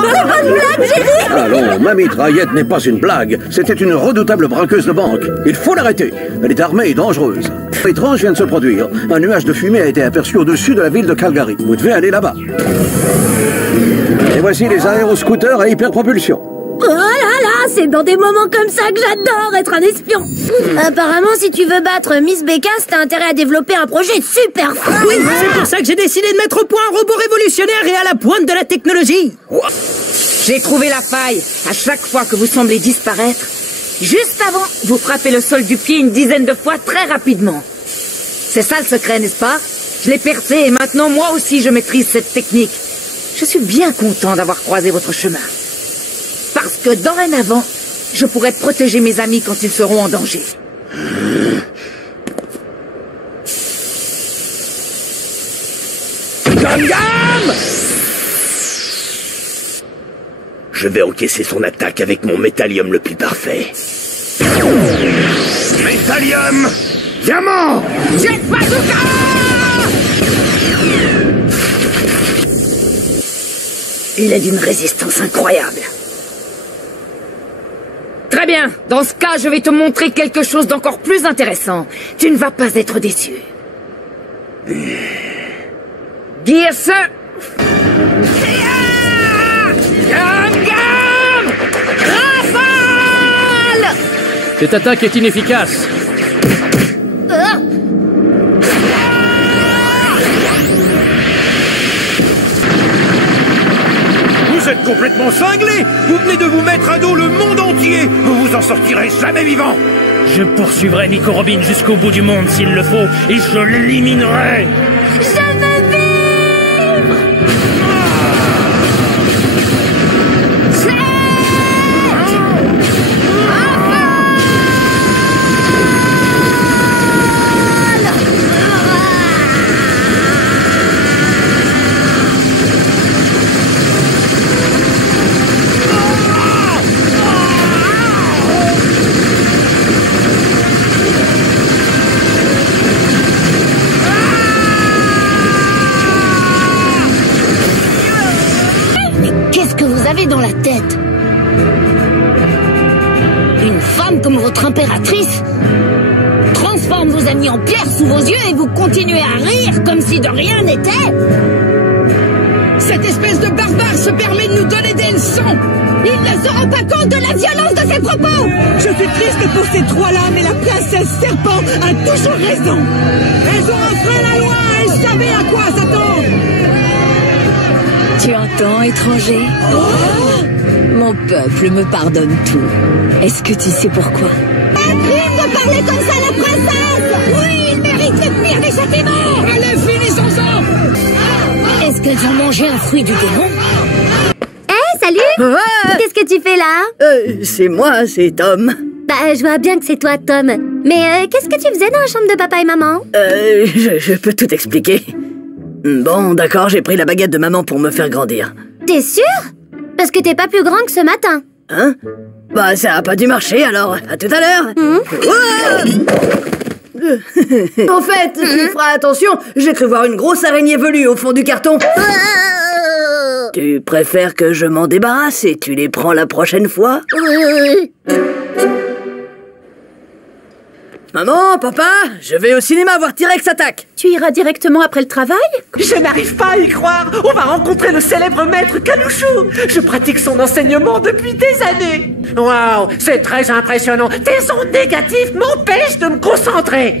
pas de blague, Jerry! Allons, ma mitraillette n'est pas une blague. C'était une redoutable braqueuse de banque. Il faut l'arrêter. Elle est armée et dangereuse. Étrange vient de se produire. Un nuage de fumée a été aperçu au-dessus de la ville de Calgary. Vous devez aller là-bas. Et voici les aéroscooters à hyperpropulsion. Oh là là, c'est dans des moments comme ça que j'adore être un espion. Apparemment, si tu veux battre Miss Bécasse, t'as intérêt à développer un projet super fort. Oui, c'est pour ça que j'ai décidé de mettre au point un robot révolutionnaire et à la pointe de la technologie. J'ai trouvé la faille. À chaque fois que vous semblez disparaître, juste avant, vous frappez le sol du pied une dizaine de fois très rapidement. C'est ça le secret, n'est-ce pas? Je l'ai percé et maintenant moi aussi je maîtrise cette technique. Je suis bien content d'avoir croisé votre chemin. Parce que dorénavant, je pourrai protéger mes amis quand ils seront en danger. Gam! Je vais encaisser son attaque avec mon métallium le plus parfait. Métallium! Diamant! Jet bazooka! Il est d'une résistance incroyable. Très bien. Dans ce cas, je vais te montrer quelque chose d'encore plus intéressant. Tu ne vas pas être déçu. Gear ce... Gam! Rafale! Cette attaque est inefficace. Vous êtes complètement cinglé! Vous venez de vous mettre à dos le monde entier! Vous vous en sortirez jamais vivant! Je poursuivrai Nico Robin jusqu'au bout du monde s'il le faut, et je l'éliminerai. Je veux vivre! Qu'est-ce que vous avez dans la tête? Une femme comme votre impératrice transforme vos amis en pierre sous vos yeux et vous continuez à rire comme si de rien n'était? Cette espèce de barbare se permet de nous donner des leçons. Il ne se rend pas compte de la violence de ses propos! Je suis triste pour ces trois-là, mais la princesse Serpent a toujours raison. Elles ont enfreint la loi, elles savaient à quoi s'attendre. Tu entends, étranger? Mon peuple me pardonne tout. Est-ce que tu sais pourquoi? Un crime de parler comme ça à la princesse! Oui, il mérite le pire des châtiments! Allez, finissons-en. Est-ce qu'elles ont mangé un fruit du démon? Salut! Qu'est-ce que tu fais là? C'est moi, c'est Tom. Bah, je vois bien que c'est toi, Tom. Mais qu'est-ce que tu faisais dans la chambre de papa et maman? Je peux tout expliquer. Bon, d'accord, j'ai pris la baguette de maman pour me faire grandir. T'es sûr? Parce que t'es pas plus grand que ce matin. Hein? Bah, ça a pas dû marcher, alors. À tout à l'heure. En fait, tu feras attention. J'ai cru voir une grosse araignée velue au fond du carton. Tu préfères que je m'en débarrasse et tu les prends la prochaine fois? Maman, papa, je vais au cinéma voir T-Rex attaque. Tu iras directement après le travail? Je n'arrive pas à y croire. On va rencontrer le célèbre maître Kalouchou. Je pratique son enseignement depuis des années. Waouh, c'est très impressionnant. Tes ondes négatives m'empêchent de me concentrer.